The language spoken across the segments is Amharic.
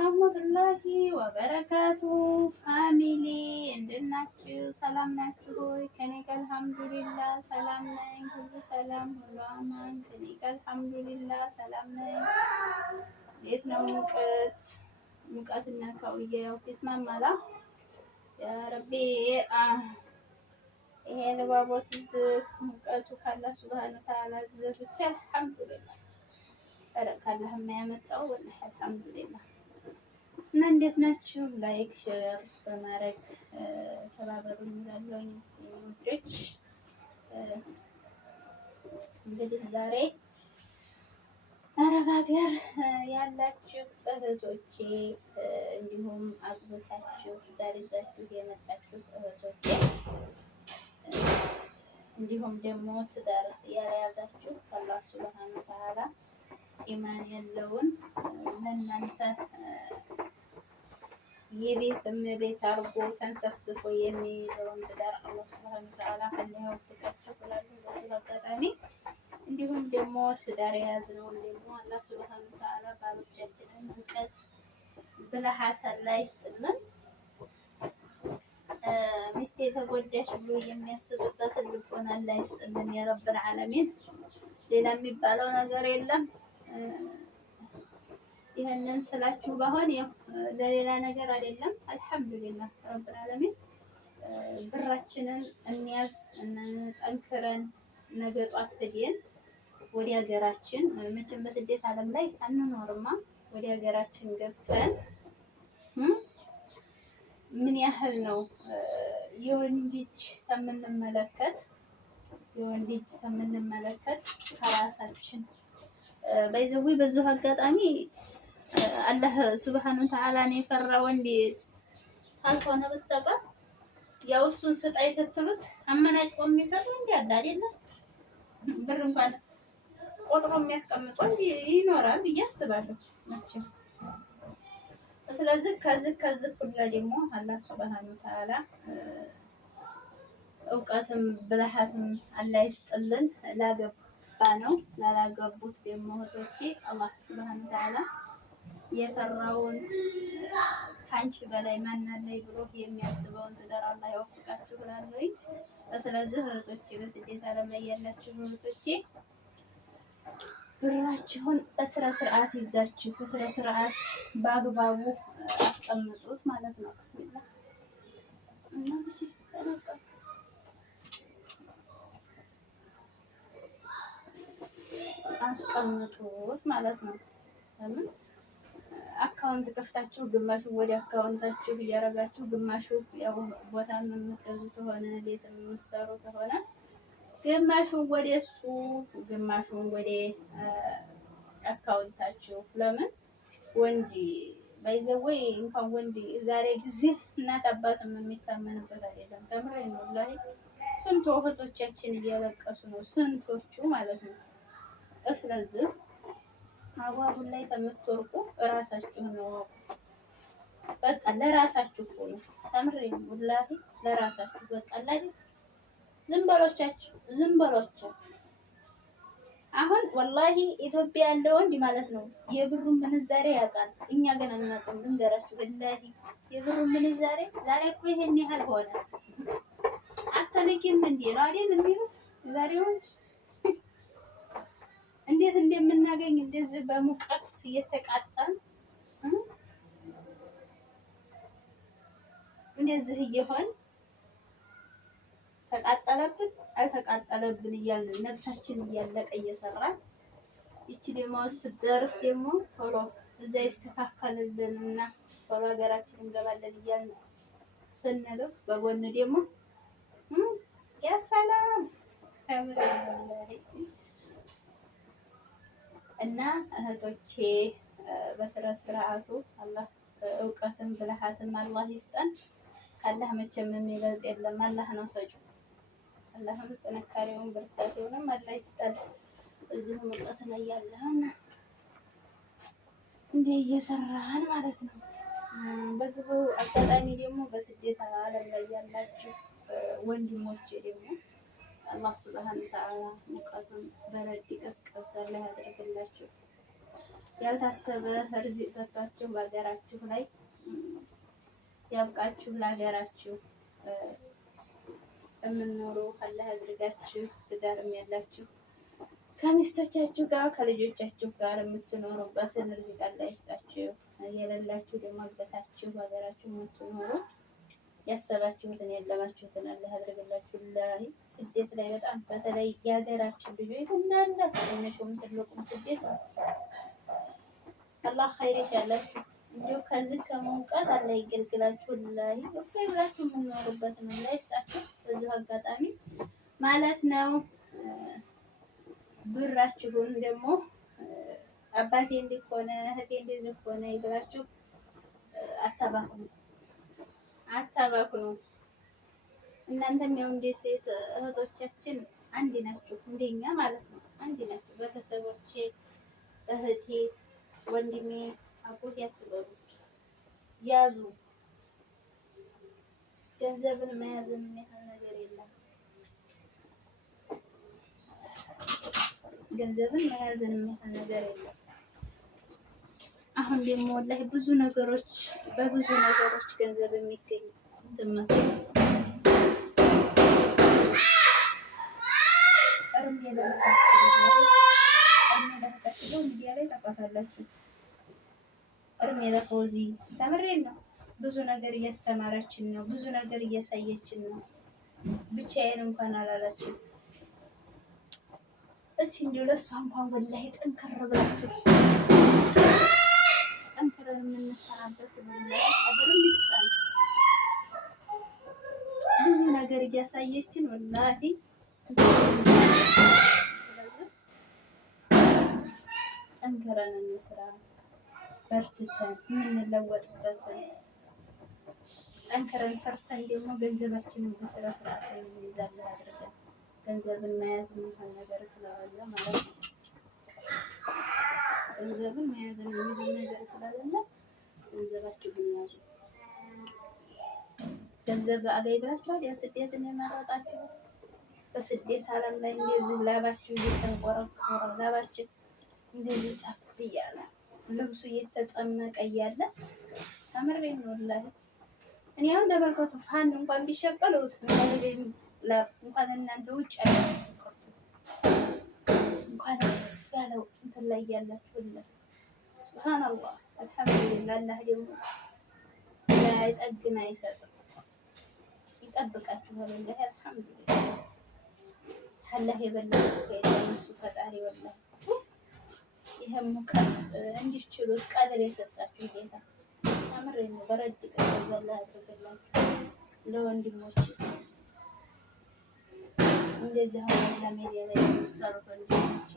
ወረህመቱላሂ ወበረካቱ ፋሚሊ እንደት ናችሁ? ሰላም ናችሁ ሆይ? ከኔ ጋር አልሐምዱሊላህ ሰላም ነኝ። ሁሉ ሰላም ሁሉ አማን። ከኔ ጋር አልሐምዱሊላህ ሰላም ነኝ። እንዴት ነው ሙቀትና ካውያው ይስማማላ? ያ ረቢ ይሄ ልባቦት ሙቀቱ ካላህ ሱብሃነ ወተዓላ ብቻ አልሐምዱሊላህ ካላህ የማያመጣው ወላሂ አልሐምዱሊላህ። እና እንዴት ናችሁ? ላይክ ሼር በማድረግ ተባበሩኝ እላለሁኝ ውዶች። እንግዲህ ዛሬ አረብ ሀገር ያላችሁ እህቶቼ እንዲሁም አግብታችሁ ትዳር ይዛችሁ የመጣችሁ እህቶቼ እንዲሁም ደግሞ ትዳር ያልያዛችሁ አላህ ሱብሃነሁ ወተዓላ ኢማን ያለውን ለእናንተ የቤት እመቤት አድርጎ ተንሰፍስፎ የሚይዘውን ትዳር አላህ ሱብሃነሁ ወተዓላ ከእንዲህ ያወፍቃችሁ እላለሁ በዚህ አጋጣሚ። እንዲሁም ደግሞ ትዳር የያዝነውን ደግሞ አላህ ሱብሃነሁ ወተዓላ ባሎቻችንን እውቀት ብልሃት አላህ ይስጥልን። ሚስቴ የተጎዳች ብሎ የሚያስብበትን ልቦና አላህ ይስጥልን የረብል ዓለሚን። ሌላ የሚባለው ነገር የለም። ይሄንን ስላችሁ ባሆን ያው ለሌላ ነገር አይደለም። አልሐምዱሊላህ ረብል ዓለሚን። ብራችንን እንያዝ ጠንክረን ነገ ጧት ሄደን ወደ ሀገራችን መቼም በስደት ዓለም ላይ አንኖርማ። ወደ ሀገራችን ገብተን ምን ያህል ነው የወንድ እጅ ተምንመለከት ከራሳችን በይዘው በዚሁ አጋጣሚ አላህ ሱብሃነሁ ወተዓላ ነው የፈራ ወንድ ካልሆነ በስተቀር ያው እሱን ስጣይ ተትሉት አመናጭቆ የሚሰጥ ወንድ አለ አይደለም። ብር እንኳን ቆጥሮ የሚያስቀምጥ ወንድ ይኖራል ብዬ አስባለሁ መቼም። ስለዚህ ከዚህ ሁሉ ደግሞ አላህ ሱብሃነሁ ወተዓላ እውቀትም ብልሃትም አላህ ይስጥልን። ላገባ ነው ላላገቡት ደግሞ እህቶቼ አላህ ሱብሃነሁ ወተዓላ የፈራውን ካንቺ በላይ ማን አለኝ ብሎ የሚያስበውን ትዳር አላህ ያወፍቃችሁ እላለሁኝ። ስለዚህ እህቶቼ በስደት ዓለም ላይ ያላችሁ እህቶቼ ብራችሁን በስነ ስርዓት ይዛችሁ በስነ ስርዓት በአግባቡ አስቀምጡት ማለት ነው። ብስሚላህ አስቀምጡት ማለት ነው። ለምን አካውንት ከፍታችሁ ግማሹ ወደ አካውንታችሁ እያረጋችሁ ግማሹ ያው ቦታ የምትገዙ ከሆነ ቤት የምትሰሩ ከሆነ ግማሹ ወደ እሱ ግማሹ ወደ አካውንታችሁ። ለምን ወንድ ባይዘወይ እንኳን ወንድ ዛሬ ጊዜ እናት አባትም የሚታመንበት አይደለም። ተምሬ ነው ላይ ስንቱ እህቶቻችን እያለቀሱ ነው፣ ስንቶቹ ማለት ነው። ስለዚህ አዋቡን ላይ ከምትወርቁ እራሳችሁ ነው። በቃ ለራሳችሁ ሆኖ ተምሬ ነው ወላሂ ለራሳችሁ በቃ ላይ ዝም በሎቻችሁ። አሁን ወላሂ ኢትዮጵያ ያለው ወንድ ማለት ነው የብሩን ምንዛሬ ያውቃል። እኛ ገና እናውቅም። ልንገራችሁ ወላሂ የብሩን ምንዛሬ ዛሬ እኮ ይሄን ያህል ሆነ አትልኪም እንዴ ነው አይደል የሚሉ ዛሬውን እንዴት እንደምናገኝ እንደዚህ በሙቀት እየተቃጠልን እንደዚህ እየሆን ተቃጠለብን አልተቃጠለብን እያልን ነፍሳችን እያለቀ እየሰራን ይቺ ደግሞ ስትደርስ ደግሞ ቶሎ እዛ ይስተካከልልንና ቶሎ ሀገራችን እንገባለን እያልን ስንልፍ በጎን ደግሞ ያ ሰላም እና እህቶቼ በስነ ስርዓቱ አላህ እውቀትም ብልሃትም አላህ ይስጠን። ካላህ መቼም የሚበልጥ የለም። አላህ ነው ሰጪ። አላህም ጥንካሬውን ብርታቱንም አላህ ይስጠን። እዚህ ሙቀት ላይ ያለን እንዴ እየሰራን ማለት ነው። በዚሁ አጋጣሚ ደግሞ በስደት ዓለም ላይ ያላችሁ ወንድሞቼ ደግሞ አላህ ሱብሃነሁ ወተዓላ ሙቀቱን በረድ ቀዝቀዝ ላይ ያደርግላችሁ። ያልታሰበ ርዝቅ ሰጥቷችሁ በሀገራችሁ ላይ ያብቃችሁ። ለሀገራችሁ የምንኖሩ አላህ ያድርጋችሁ። ትዳርም ያላችሁ ከሚስቶቻችሁ ጋር ከልጆቻችሁ ጋር የምትኖሩበትን ርዝቅ አላህ ይስጣችሁ። የሌላችሁ ደግሞ አግበታችሁ ሀገራችሁ የምትኖሩ ያሰባችሁትን ያለማችሁትን አላህ ያድርግላችሁ። ላይ ስደት ላይ በጣም በተለይ የሀገራችን ልጆች እናንተ ትንሹም ትልቁም ስደት አላህ ኸይር ያላችሁ እንዲሁ ከዚህ ከመውቀት አላህ ይገልግላችሁ። ላይ እፎይ ብላችሁ የምትኖሩበትን አላህ ይስጣችሁ። በዚሁ አጋጣሚ ማለት ነው። ብራችሁን ደግሞ አባቴ እንዲህ ሆነ እህቴ እንደዚህ ሆነ ይብላችሁ አታባክኑ። እናንተም ያው እንደ ሴት እህቶቻችን አንድ ናችሁ፣ እንደኛ ማለት ነው። አንድ ናችሁ። ቤተሰቦቼ፣ እህቴ፣ ወንድሜ፣ አጎቴ አትበሉ። ያዙ። ገንዘብን መያዝን የሚያህል ነገር የለም። ገንዘብን መያዝን የሚያህል ነገር የለም። አሁን ደግሞ ወላሂ ብዙ ነገሮች በብዙ ነገሮች ገንዘብ የሚገኝ ትመጡ እርሜ ለታችሁ ሚዲያ ላይ ታውቃታላችሁ። እርሜ ለፈውዚ ተምሬን ነው። ብዙ ነገር እያስተማረችን ነው። ብዙ ነገር እያሳየችን ነው። ብቻዬን እንኳን አላላችሁ። እስኪ እንዲሁ ለእሷ እንኳን ወላሂ ጠንከር ብላችሁ ጠንክረን የምንሰራበት ወላሂ ቀድርም ይስጣል። ብዙ ነገር እያሳየችን ወላሂ። ስለዚህ ጠንክረን እንስራ፣ በርትተን የምንለወጥበትን ጠንክረን ሰርተን ደግሞ ገንዘባችንን በስራ ስርዓት እንይዛለን አድርገን ገንዘብን መያዝ የሚሆን ነገር ስለሌለ ማለት ነው። ገንዘብን መያዝ የሚሆን ነገር ስለሌለ ገንዘባችሁን ያዙ። ገንዘብ አገኝ ብላችኋል። ያ ስደትን የመረጣችሁ በስደት ዓለም ላይ እንደዚህ ላባችሁ እየተንቆረቆረ ላባችን እንደዚህ ጠብ እያለ ልብሱ እየተጨመቀ እያለ ተምሬን ነው ወላሂ። እኔ አሁን ተመልከቱ፣ ፋን እንኳን ቢሸቀሉት እንኳን እናንተ ውጭ ያላችሁ እንኳን ያለው እንትን ላይ ያላችሁ ሱብሃንአላህ አልሐምዱሊላህ። አላህ ደግሞ አይጠግን አይሰጥም፣ ይጠብቃችኋል። ወላሂ አልሐምዱሊላህ። አላህ የበለጠ እሱ ፈጣሪ ወላሂ ይሄን ሙቀት እንዲችሉት ቀድር የሰጣችሁ ጌታ አምሬ ነው። በረድ ቀዘላ ያድርግላችሁ። ለወንድሞች እንደዚህ አሁን ለሜዲያ ላይ የሚሰሩት ወንድሞች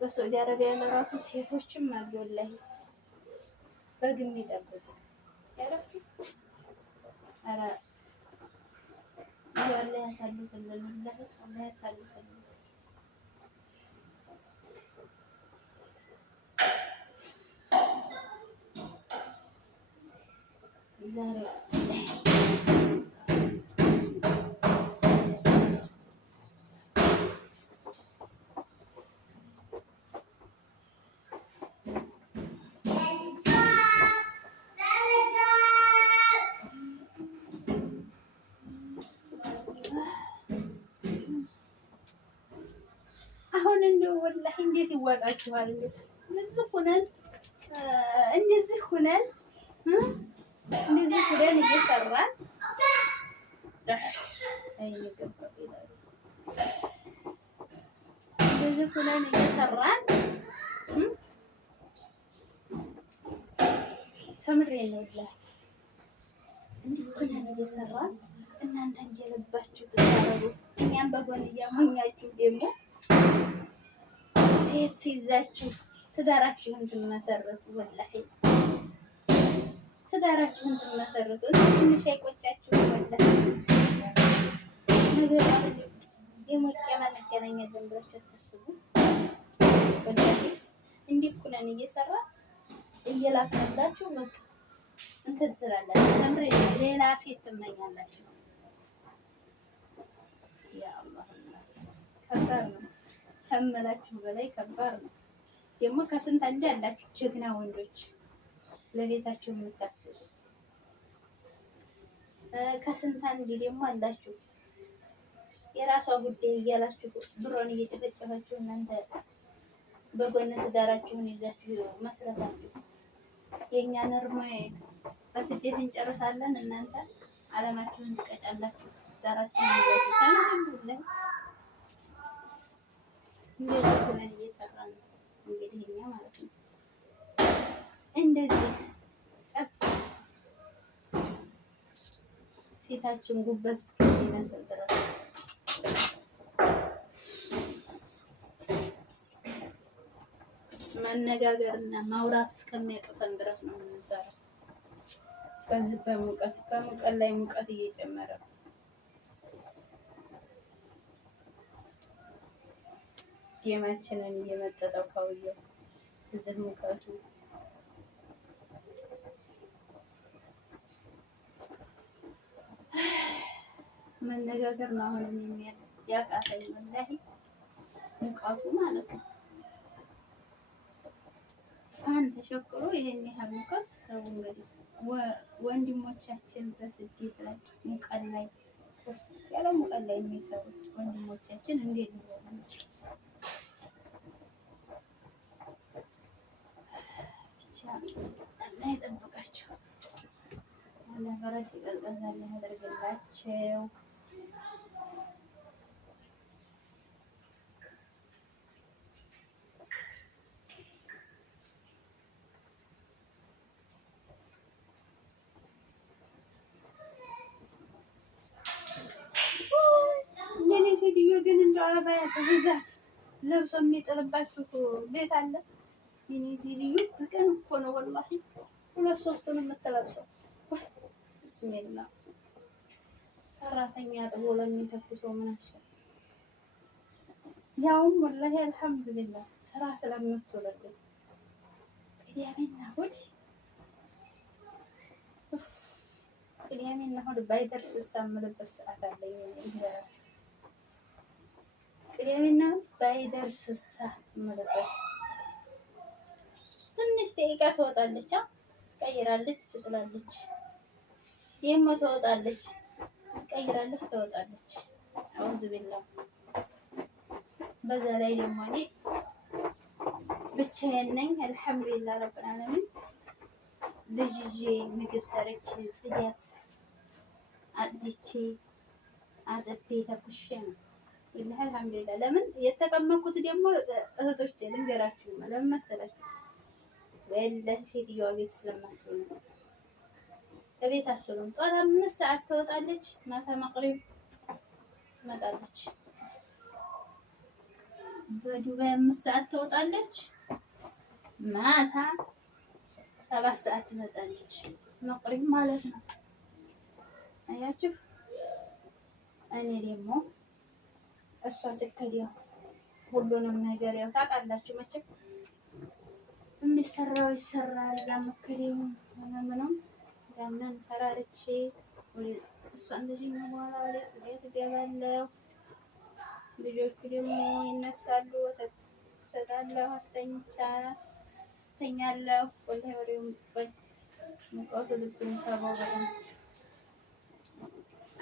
በሳዑዲ አረቢያ ለራሱ ሴቶችም አሉ ወላሂ በግም ይጠብቁ ያረፍ አራ ያለ ያሳልፍልን ወላሂ አላህ ያሳልፍልን። ዛሬ አሁን እንደው ወላሂ እንዴት ይዋጣችኋል? እንደዚህ ሁነን እንደዚህ ሁነን እየሰራን እንደዚህ ሁነን እየሰራን ተምሬን ነው ወላሂ እንዲህ ሁነን እየሰራን እናንተ እየለባችሁ ትታረጉ፣ እኛም በጎን እያሞኛችሁ ደግሞ ሴት ሲይዛችሁ ትዳራችሁን ትመሰርቱ። ወላሂ ትዳራችሁን ትመሰርቱ። ትንሽ አይቆጫችሁ? ወላሂ ነገር የሞቀ እንገናኛለን ብላችሁ አታስቡ። ወላሂ እንዲህ እኮ ነን እየሰራ እየላከላችሁ በቃ እንትን ትላላችሁ። ተምሬ ሌላ ሴት ትመኛላችሁ። ያ አላህ ከባድ ነው ከምላችሁ በላይ ከባድ ነው። ደግሞ ከስንት አንድ ያላችሁ ጀግና ወንዶች ለቤታችሁ የምታስቡ ከስንት አንድ ደግሞ አላችሁ የራሷ ጉዳይ እያላችሁ ብሮን እየጨፈጨፋችሁ እናንተ በጎን ትዳራችሁን ይዛችሁ መስረታችሁ የእኛን እርሞ በስደት እንጨርሳለን። እናንተ አለማችሁን ትቀጫላችሁ። ትዳራችሁን ይዛችሁ ታንዱልን እንደዚህ ብለን እየሰራን ነው እንግዲህ እኛ ማለት ነው እንደዚህ ፊታችን ጉበት እስከሚመስል ድረስ መነጋገርና ማውራት እስከሚያቅተን ድረስ ነው የምንሰራው። በዚህ በሙቀት ላይ ሙቀት እየጨመረ ነው። ጌማችንን እየመጠጠው ካውየው እዚህ ሙቀቱ መነጋገር ነው አሁን ያቃተኝ ወላሂ ሙቀቱ ማለት ነው። ፋን ተሸክሮ ይሄን ያህል ሙቀት ሰው እንግዲህ ወንድሞቻችን በስደት ላይ ሙቀት ላይ ያለ ሙቀት ላይ የሚሰሩት ወንድሞቻችን እንዴት ነው? እና ይጠብቃቸው አላህ በረድ ቀዝቀዝ ያደርግላቸው። የኔ ሴትዮ ግን እንደው አባያ በብዛት ለብሶ የሚጥልባችሁ ቤት አለ። የኔ ሴትዮ በቀን እኮ ነው ወላሂ 2-3 የምትለብሰው። ብስሚላ ሰራተኛ አጥቦ ለሚተኩሰው ምን አሻል። ያውም ወላሂ አልሐምዱሊላህ ስራ ስለምትውልልኝ ቅዳሜና እሑድ ቅዳሜና እሑድ ባይደርስ ሳምልበት ሰዓት አለኝ። ይሄራችሁ ቅዳሜና ባይደርስ ሳምልበት ትንሽ ደቂቃ ትወጣለች፣ ቀይራለች፣ ትጥላለች፣ ደግሞ ትወጣለች፣ ቀይራለች፣ ትወጣለች። አውዝ ቢላ በዛ ላይ ደግሞ እኔ ብቻዬን ነኝ። አልሐምዱሊላህ ረብል ዓለሚን ልጅ ይዤ ምግብ ሰርቼ ጽዳት አጽድቼ አጥቤ ተኩሼ ነው። ይላል አልሐምዱሊላህ። ለምን የተቀመጥኩት ደግሞ እህቶቼ ልንገራችሁ ለምን መሰላችሁ? ወላሂ ሴትዮዋ ቤት ስለማትሆን በቤት አትሆንም። ጠዋት 5 ሰዓት ትወጣለች፣ ማታ መቅሪብ ትመጣለች። በዱባይ 5 ሰዓት ትወጣለች፣ ማታ 7 ሰዓት ትመጣለች። መቅሪብ ማለት ነው። አያችሁ። እኔ ደግሞ እሷ ትከዲያው ሁሉንም ነገር ያው ታውቃላችሁ መቼም የሚሰራው ይሰራል። እዛ መከዲው ምንም ያንን ሰራርቼ እሷ እንደዚህ ነው በኋላ ወደ ጽዳት እገባለሁ። ልጆቹ ደግሞ ይነሳሉ፣ ወተት እሰጣለሁ፣ አስተኛለሁ። ወላሂ ወሬው ሙቀቱ ልብን ሰባው በጣም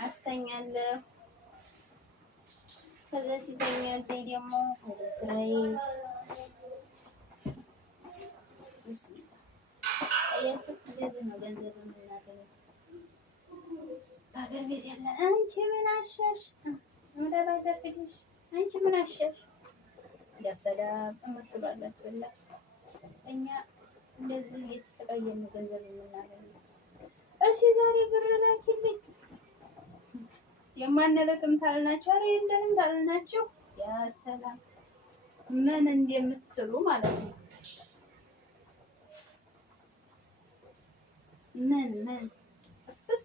አስተኛለሁ። ከዛ ሲተኛ ደግሞ ወደ ስራዬ እንደዚህ ነው ገንዘብ የምናገኘው። በሀገር ቤት ያለ አንቺ ምን አሻሽ ምዳባደርግሽ አንቺ ምን አሻሽ ያሰላም እምትባላችሁ ወላ እኛ እንደዚህ እየተሰቃየን ነው ገንዘብ የምናገኘው። እሺ ዛሬ ብር ላኪልኝ የማንልክም ታልናችሁ፣ ኧረ የለንም ታልናችሁ ያ ሰላም ምን እንደምትሉ ማለት ነው። ምን ፍስ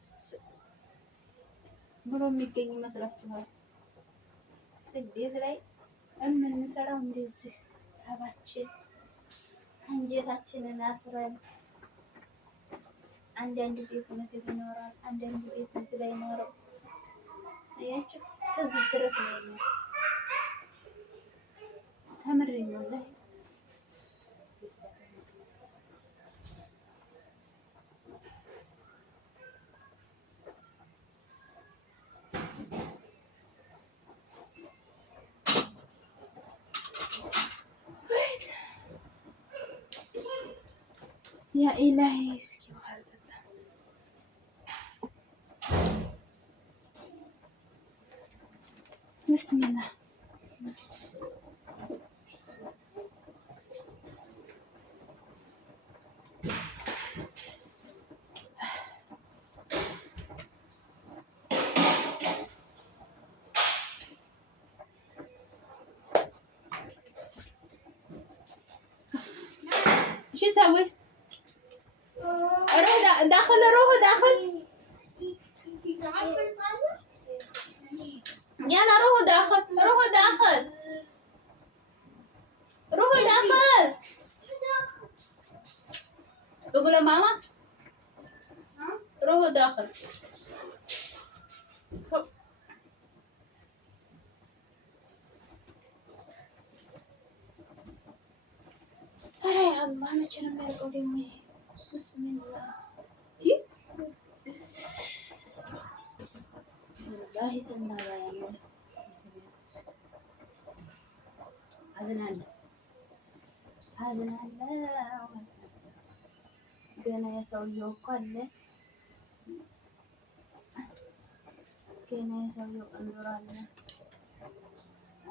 ብሎ የሚገኝ ይመስላችኋል? ስደት ላይ የምንሰራው እንደዚህ ታባችን አንጀታችንን አስረን አንዳንድ ቤት ምግብ ይኖራል፣ አንዳንድ ቤት ምግብ አይኖርም። አያችሁ እስከዚህ ድረስ ነው። ተምሬ ነው ላይ ያ ኢላሂ እስኪ ውሃ ልጠጣ። ብስሚላህ شو اسوي؟ روح داخل روح داخل يلا روح داخل روح داخل روح داخل بقول ماما روح داخل ኧረ ያአላህ መቼ ነው የሚያልቀው ደግሞ ይሄ? ብስሚላህ ወላሂ ዘናባ ያለው አዝናለሁ ገና የሰውየው እኮ አለ ገና የሰውየው ቀንዶር አለ።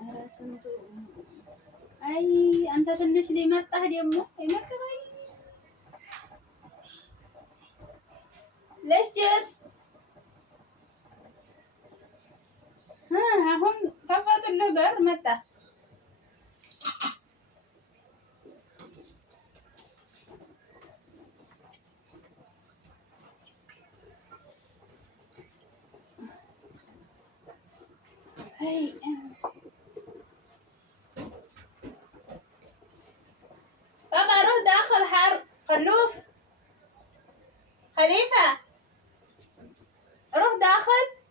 ኧረ ስንቱ አይ አንተ ትንሽ ሊመጣህ ደግሞ አይመክረኝ ለሽት አሁን ከፈቱልህ በር መጣ። አይ بابا روح داخل حار خلوف خليفة روح داخل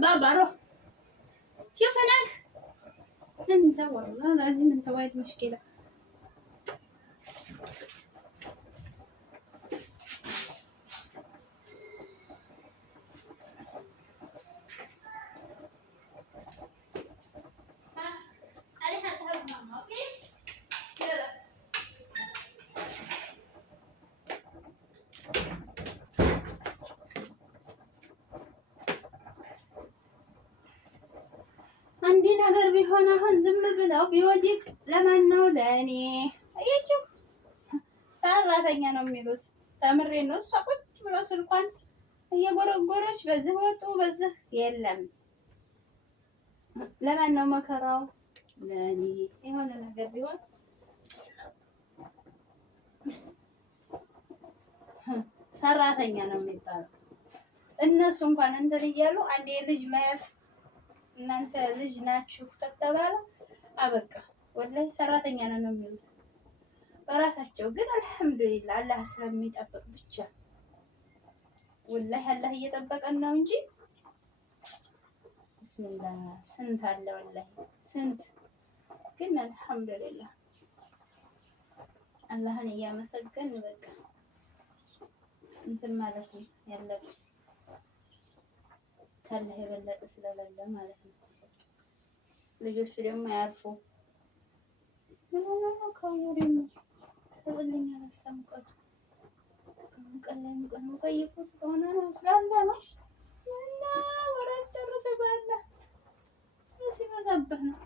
بابا روح شوف هناك انت والله لازم انت وايد مشكلة. አንድ ነገር ቢሆን አሁን ዝም ብለው ቢወድቅ ለማን ነው? ለእኔ አያችሁ፣ ሰራተኛ ነው የሚሉት። ተምሬ ነው። እሷ ቁጭ ብሎ ስልኳን እየጎረጎረች በዚህ ወጡ በዚህ የለም። ለማን ነው መከራው? ለእኔ የሆነ ነገር ቢሆን ሰራተኛ ነው የሚባለው። እነሱ እንኳን እንትን እያሉ አንዴ ልጅ መያዝ እናንተ ልጅ ናችሁ ተተባለ አበቃ። ወላሂ ሰራተኛ ነው የሚሉት በራሳቸው። ግን አልሐምዱሊላህ አላህ ስለሚጠብቅ ብቻ ወላሂ አላህ እየጠበቀን ነው እንጂ ቢስሚላህ ስንት አለ ወላሂ ስንት። ግን አልሐምዱሊላህ አላህን እያመሰገን በቃ እንትን ማለት ነው ያለብን። ካላህ የበለጠ ስለሌለ ማለት ነው። ልጆቹ ደግሞ ያርፉ ምንም ከወሬ ነው ሰብልኛ አላሰምቀቱ ከሙቀል ላይ ሙቀል ሙቀይፉ ስለሆነ ነው ስላለ ነው እና ወራስ ጨርሰ ባለ ሲበዛብህ ነው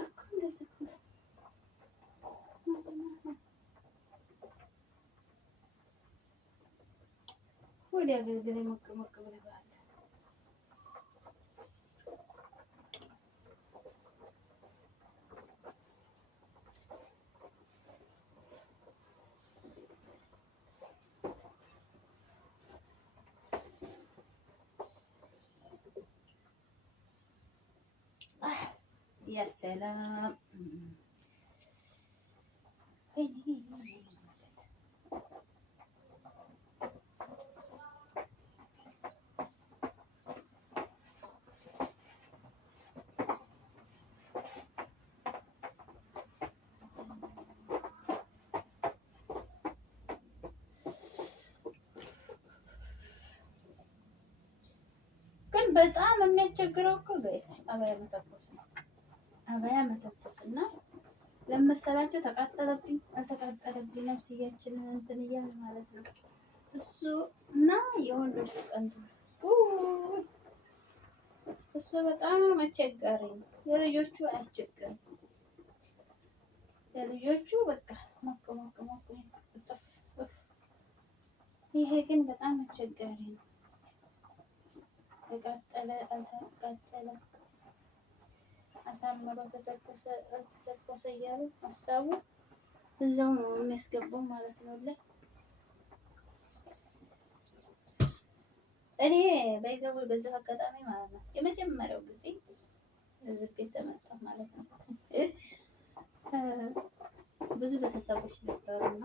እኮ እንደዚህ ወዲያ አገልግል መቀመቅ ብለህ ያሰላም ግን በጣም የሚያስቸግረው እኮ ጋይስ አባያ መተኮስ ነው። አባያ መተኮስ እና ለመሰላቸው ተቃጠለብኝ አልተቃጠለብኝ ነፍስያችንን እንትን እያለ ማለት ነው። እሱ እና የወንዶቹ ቀንዱ እሱ በጣም አስቸጋሪ ነው። የልጆቹ አያስቸግርም። የልጆቹ በቃ ሞቅ ሞቅ ሞቅ ሞቅ። ይሄ ግን በጣም አስቸጋሪ ነው። ተቃጠለ አልተቃጠለ አሳምሮ ተተኮሰ አልተተኮሰ እያሉ ሀሳቡ እዛው ነው የሚያስገባው ማለት ነው። እኔ በይዘው በዚህ አጋጣሚ ማለት ነው የመጀመሪያው ጊዜ እዚህ ቤት ተመጣ ማለት ነው። ብዙ ቤተሰቦች ነበሩና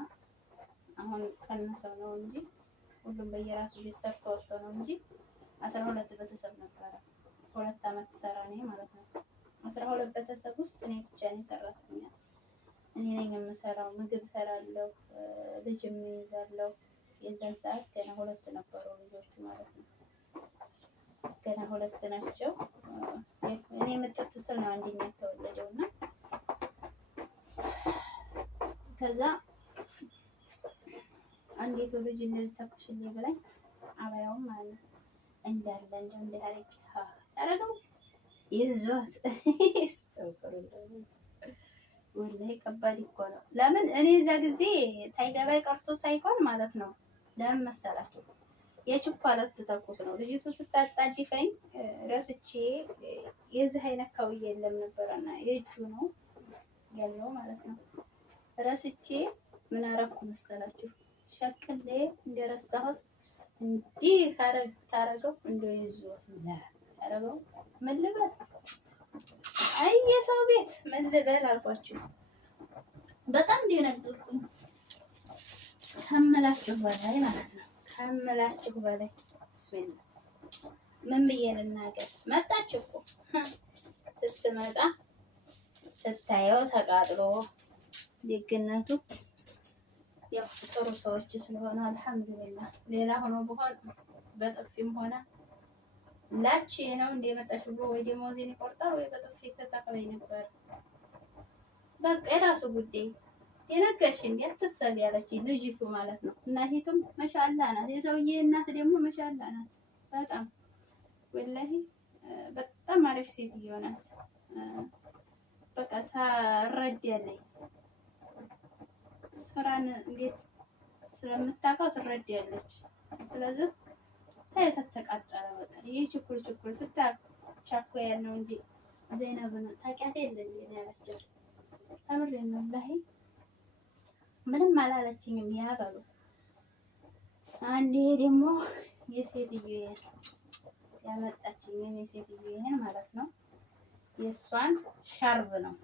አሁን ቀንሰው ነው እንጂ ሁሉም በየራሱ ቤት ሰርቶ ወጥቶ ነው እንጂ 12 ቤተሰብ ነበረ። 2 አመት ሰራ ነኝ ማለት ነው። 12 ቤተሰብ ውስጥ እኔ ብቻ ነኝ ሰራተኛ። እኔ ነኝ የምሰራው። ምግብ ሰራለሁ፣ ልጅ እይዛለሁ። የዛን ሰዓት ገና 2 ነበሩ ልጆቹ ማለት ነው። ገና 2 ናቸው። እኔ መጥተት ስል ነው አንደኛ የተወለደውና ከዛ አንዴቱ ልጅ እንደዚህ ተኩሽልኝ ብላኝ አባያውም ማለት ነው እንዳለ እንደው እንዳለች ታረገው ይዞት ወላሂ ከባድ እኮ ነው። ለምን እኔ እዛ ጊዜ ታይገባይ ቀርቶ ሳይሆን ማለት ነው ለምን መሰላችሁ የችኳለት ተኩስ ነው። ልጅቱ ስታጣድፈኝ ረስቼ የዚህ አይነት ካውዬ የለም ነበርና የእጁ ነው ያለው ማለት ነው። ረስቼ ምን አረኩ መሰላችሁ ሸቅሌ እንደረሳሁት እንዲህ ታረገው እንደው ይዞት ታረገው ምን ልበል አይ የሰው ቤት ምን ልበል አልኳችሁ። በጣም ደነገጥኩኝ ከምላችሁ በላይ ማለት ነው። ከምላችሁ በላይ ብስሚላ ምን ብዬ ልናገር። መጣች እኮ ስትመጣ ስታየው ተቃጥሎ ደግነቱ ያው ጥሩ ሰዎች ስለሆነ አልሐምዱሊላህ። ሌላ ሆኖ በሆነ በጥፊም ሆነ ላቺ ነው እንደ መጣሽ ብሎ ወይ ደሞዜን ይቆርጣል ወይ በጥፊ ተጠቅለኝ ነበር። በቃ የራሱ ጉዳይ የነገርሽ እንዴ አትሰቢ ያለች ልጅቱ ማለት ነው። እናቲቱም ማሻአላ ናት። የሰውዬ እናት ደግሞ ማሻአላ ናት። በጣም ወላሂ በጣም አሪፍ ሴትዮ ናት። በቃ ታረዳለች። ስራን እንዴት ስለምታውቀው ትረዳለች። ስለዚህ ታየት ተቃጠለ በቃ ይሄ ችኩል ስታቻኮ ያለው እንጂ ዘይነብን ታውቂያት የለ እንዴ ያለችው አምሬ ነው ወላሂ ምንም አላለችኝም። ያበሉ አንዴ ደግሞ የሴትዮ ያመጣችኝ የሴትዮ ይሄን ማለት ነው የሷን ሻርብ ነው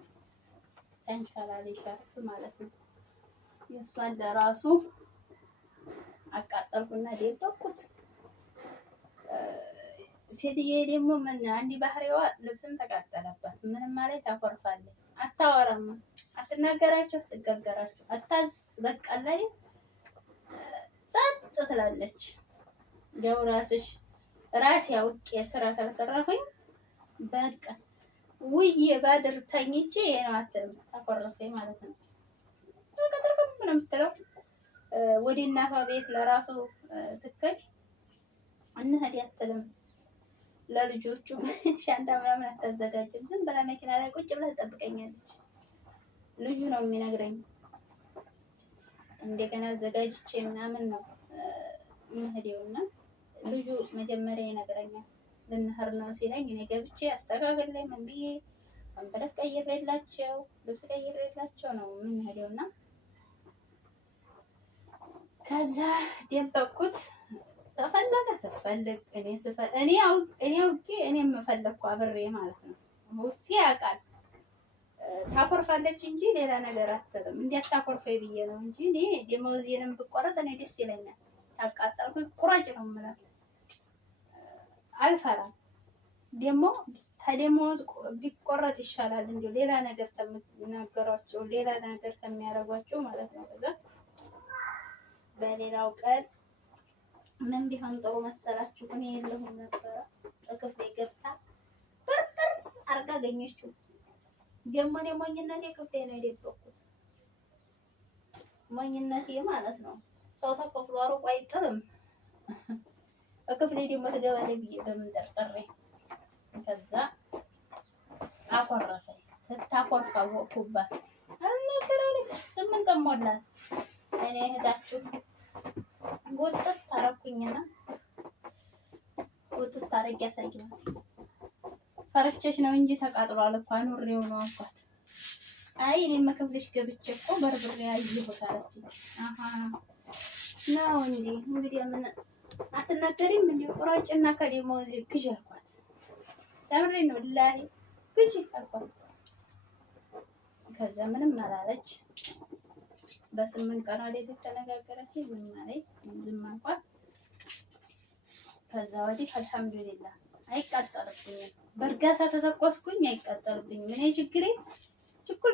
ተንሻላሊ ሻርብ ማለት ነው። የሷን ለራሱ አቃጠልኩና ደበቅኩት። ሴትዬ ደግሞ ምን አንዲ ባህሪዋ ልብስም ተቃጠለባት። ምንም ማለት ታኮርፋለች። አታወራም፣ አትናገራችሁ፣ አትጋገራችሁ፣ አታዝ በቃ ላይ ጸጥ ትላለች። ያው ራሴ አውቄ ስራ ተሰራሁኝ በቃ ውዬ ባድር ተኝቼ ነው አትልም። ታኮርፈኝ ማለት ነው። ተቀጥርኩም ነው የምትለው። ወደ እናቷ ቤት ለራሱ ትከሽ እንሂድ አትልም። ለልጆቹ ሻንጣ ምናምን አታዘጋጅም። ዝም ብላ መኪና ላይ ቁጭ ብላ ትጠብቀኛለች። ልጁ ነው የሚነግረኝ። እንደገና አዘጋጅቼ ምናምን ነው የምሄደውና ልጁ መጀመሪያ ይነግረኛል። ልንሄድ ነው ሲለኝ እኔ ገብቼ አስተካክለኝ ምን ብዬ አንበረስ ቀይሬላቸው ልብስ ቀይሬላቸው ነው የምንሄደውና ከዛ ደበቅኩት። ተፈለገ ተፈልግ እኔ አውቄ እኔ የምፈለግኩ አብሬ ማለት ነው። ውስጤ ያውቃል ታኮርፋለች እንጂ ሌላ ነገር አትልም። እንዲያታኮርፈኝ ብዬ ነው እንጂ እኔ ደመወዜንም ብቆረጥ እኔ ደስ ይለኛል። ታቃጠልኩኝ ቁራጭ ነው የምላት። አልፈራም። ደግሞ ከደመወዝ ቢቆረጥ ይሻላል እንጂ ሌላ ነገር ከምትናገሯቸው ሌላ ነገር ከሚያደርጓቸው ማለት ነው። ከዛ በሌላው ቀን ምን ቢሆን ጥሩ መሰላችሁ? እኔ የለሁም ነበረ በክፍሌ ገብታ በርበር አርጋ አገኘችው። ደግሞ እኔ ሞኝነቴ ክፍሌ ነው የደበኩት። ሞኝነቴ ማለት ነው። ሰው ተከፍሎ አርቆ አይጥልም። በክፍሌ ደግሞ ትገባለች ብዬ በምን ጠርጥሬ። ከዛ አኮረፈኝ። ስታኮርፍ አወቅኩባት። አልነገረልሽ 8 ቀን ሞላት። እኔ እህታችሁ ወጥት ታረኩኝና ወጥት ታረጊ ያሳየኋት። ፈርቼሽ ነው እንጂ ተቃጥሏል እኮ አኑሬው ነው አልኳት። አይ እኔም ክፍልሽ ገብቼ እኮ በርብሬ አየሁት አለችኝ። አሃ ነው እንግዲህ ምን አትናገሪም እንዴ? ቁራጭና ከደመወዝ ግዢ አልኳት። ተምሬ ነው ላይ ግዢ አልኳት። ከዛ ምንም አላለች። በ8 ቀን ወዲህ ተነጋገረች። ምንም አለኝ ዝም አልኳት። ከዛ ወዲህ አልሐምዱሊላህ አይቃጠልብኝም። በእርጋታ ተተኮስኩኝ አይቃጠልብኝም። እኔ ችግሬ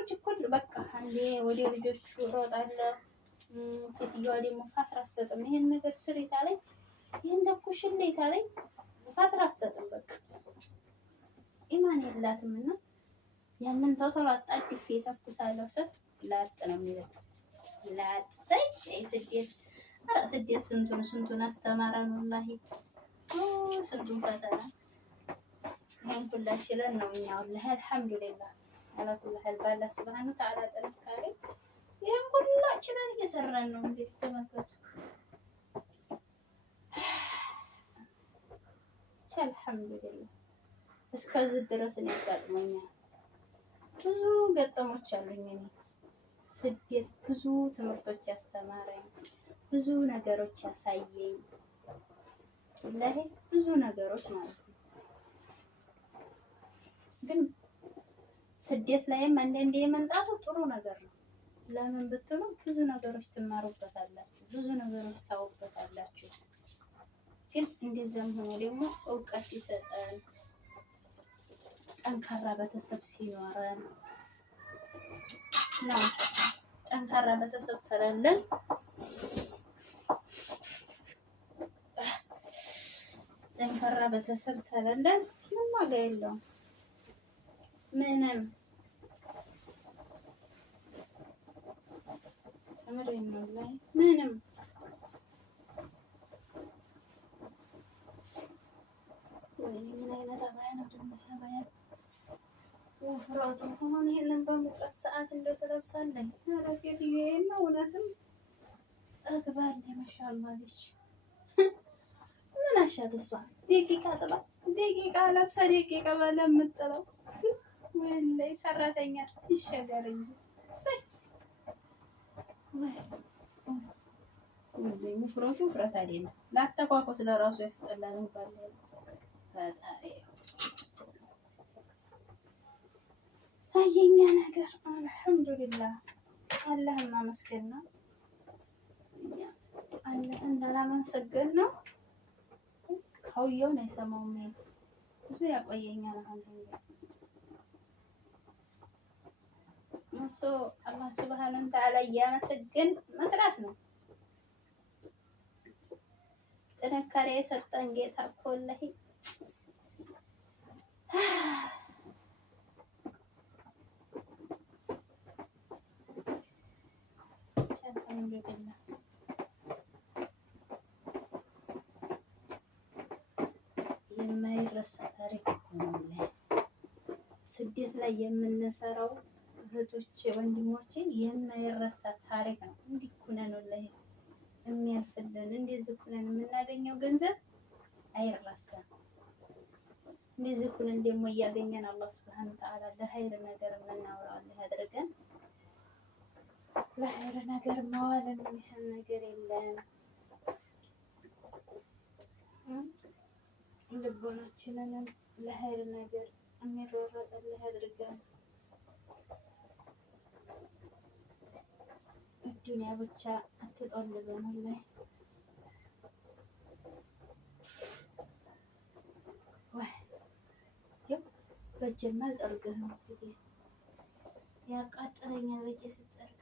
ችኩል በቃ አንዴ ወደ ልጆቹ እሮጣለሁ። ሴትዮዋ ደግሞ ፋትራ አትሰጥም። ይሄን ነገር ስሪ ታለኝ፣ ይሄን ተኩሽልኝ ታለኝ፣ ፋትራ አትሰጥም። በቃ ኢማን የላትም እና ያንን ቶሎ አጣድፌ ተኩሳለሁ ስል ላጥ ነው የሚለው። ላጥ ስደት ስደት ስንቱን አስተማረን ወላሂ ስንቱን ፈተና። ይሄን ሁላ ችለን ነው እኛ ወላሂ አልሐምዱሊላህ አላ ኩል ሐል ባላህ ሱብሃነሁ ወተዓላ ጥንካሬ ይሄን ሁላ ችለን እየሰራን ነው። እንግዲህ ተመልከቱ። አልሐምዱሊላህ እስከዚህ ድረስ ነው ያጋጥመኛል። ብዙ ገጠሞች አሉኝ። እኔ ስደት ብዙ ትምህርቶች ያስተማረኝ፣ ብዙ ነገሮች ያሳየኝ ወላሂ ብዙ ነገሮች ማለት ነው። ግን ስደት ላይም አንዳንዴ የመንጣቱ ጥሩ ነገር ነው። ለምን ብትሉ ብዙ ነገሮች ትማሩበታላችሁ፣ ብዙ ነገሮች ታውቁበታላችሁ። ግን እንደዛም ሆኖ ደግሞ እውቀት ይሰጣል። ጠንካራ ቤተሰብ ሲኖረን ነው። ጠንካራ ቤተሰብ ተላለን ጠንካራ ቤተሰብ ተላለን ምንም ዋጋ የለውም። ምንም ተምሬን ነው ላይ ምንም ወይኔ ምን አይነት አባያ ነው ደግሞ አባያ ወፍራቱ አሁን ይሄንን በሙቀት ሰዓት እንደው ትለብሳለህ። ኧረ ሴትዮዬማ እውነትም ጠግባል ማሻአላህ ልጅ ምን አሻት እሷ ደቂቃ ጥላ ደቂቃ ለብሳ ደቂቃ ባለምጥለው ወላሂ ሰራተኛ ይሸገር እንጂ ሰይ ወይ ውፍረቱ ውፍረት አይደለም። ላተኳኮስ ለራሱ ያስጠላል እንኳን ፈጣሪ አየኛ ነገር አልሐምዱሊላህ አላህን ማመስገን ነው። አላህ እንዳላመሰገን ነው ካውየውን አይሰማውም። ብዙ ያቆየኛል። አልሐምዱሊላህ እሱ አላህ ሱብሃነሁ ወተዓላ እያመሰገን መስራት ነው። ጥንካሬ የሰጠን ጌታ እኮ ወላሂ አልሐምዱሊላህ የማይረሳ ታሪክ ነው። ስደት ላይ የምንሰራው እህቶቼ ወንድሞቼ የማይረሳ ታሪክ ነው። እንዲህ ኩነን ወላሂ የሚያልፍልን እንደዚህ ኩነን የምናገኘው ገንዘብ አይረሳም። እንደዚህ ኩነን ደግሞ እያገኘን አላህ ሱብሃነሁ ወተዓላ ለኸይር ነገር የምናውለው አላህ ያድርገን። ለኸይር ነገር ማዋልን የሚያህል ነገር የለም። ልቦናችንን ለኸይር ነገር የሚሮረጥ አላህ ያድርገን። ዱንያ ብቻ አትጦልበን ላይ ወይ በእጄማ አልጠርግህም ፊቴ ያቃጥለኛል በእጄ ስጠርግ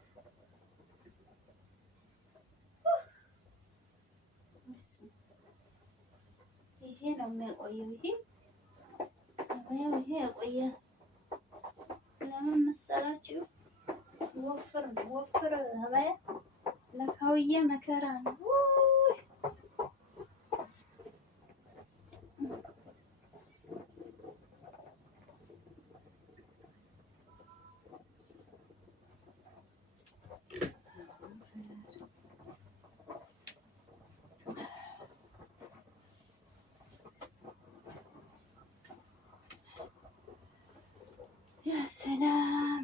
ይሄ ነው የሚያቆየው ይሄ ያቆያል ለምን መሰላችሁ ወፍር አባያ ለካውዬ መከራ ነው ያ ሰላም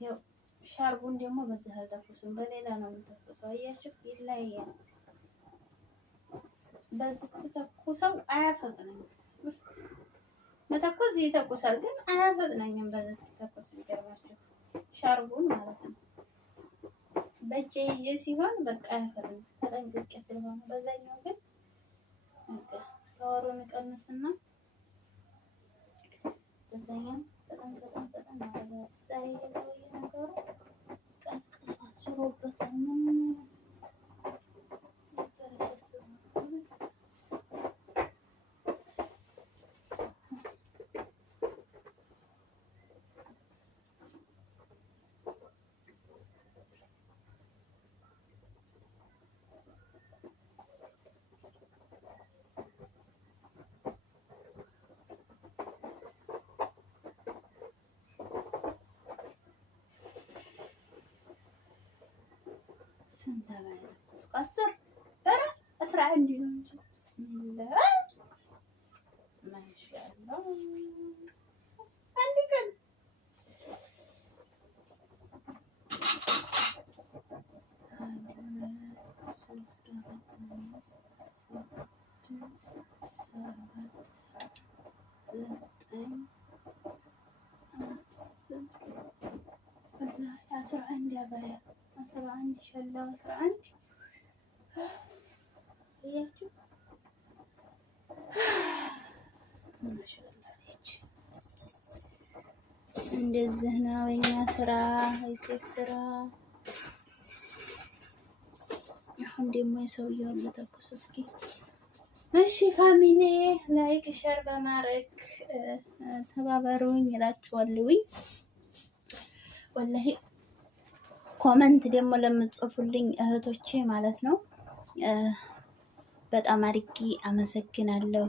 ያው ሻርቡን ደግሞ በዚህ አልተኩስም በሌላ ነው የምተኩሰው አያችሁ ይለያያል በዚህ ተተኩሰው አያፈጥነኝም መተኮስ ይተኩሳል ግን አያፈጥነኝም በዚህ ተተኩስ ቢገርማችሁ ሻርቡን ማለት ነው በእጄ ይዤ ሲሆን በቃ አያፈጥንም ተጠንቅቄ ስለሆነ በዛኛው ግን በቃ ፓወሩን ቀንስና በዛኛው በጣም አደረገ ዛሬ ነገሩ ቀስቅሷት ዙሮበታል ስንት አባያ ተኩስኩ 11 ነው እንጂ ቢስሚላህ ማሻአላህ አንድ ቀን አስራ አንድ አባያ 11 ሸላ 11 እያችሁ እንደዚህ ነው የኛ ስራ የሴት ስራ። አሁን ደግሞ የሰውየውን ልተኩስ እስኪ። እሺ ፋሚሊ ላይክ ሸር በማድረግ ተባበሩኝ እላችኋለሁኝ ወላሂ ኮመንት ደግሞ ለምትጽፉልኝ እህቶቼ ማለት ነው በጣም አድርጌ አመሰግናለሁ።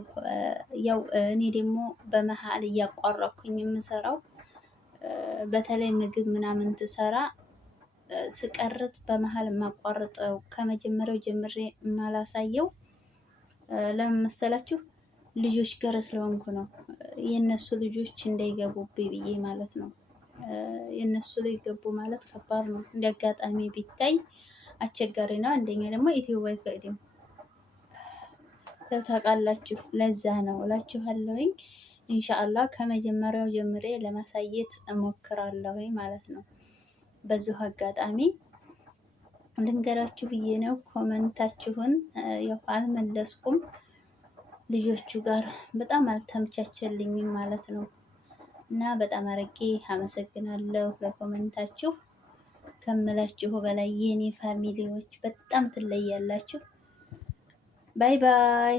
ያው እኔ ደግሞ በመሀል እያቋረኩኝ የምሰራው በተለይ ምግብ ምናምን ትሰራ ስቀርጽ በመሀል የማቋርጠው ከመጀመሪያው ጀምሬ የማላሳየው ለምን መሰላችሁ? ልጆች ጋር ስለሆንኩ ነው። የነሱ ልጆች እንዳይገቡብኝ ብዬ ማለት ነው። የነሱ ላይ ገቡ ማለት ከባድ ነው። እንደ አጋጣሚ ቢታይ አስቸጋሪ ነው። አንደኛ ደግሞ ኢትዮ አይፈቅድም። ታውቃላችሁ፣ ለዛ ነው እላችኋለሁኝ። ኢንሻአላህ ከመጀመሪያው ጀምሬ ለማሳየት እሞክራለሁኝ ማለት ነው። በዚሁ አጋጣሚ ልንገራችሁ ብዬ ነው። ኮመንታችሁን ያው አልመለስኩም። ልጆቹ ጋር በጣም አልተመቻቸልኝም ማለት ነው። እና በጣም አረጌ አመሰግናለሁ ለኮመንታችሁ። ከምላችሁ በላይ የኔ ፋሚሊዎች በጣም ትለያላችሁ። ባይ ባይ።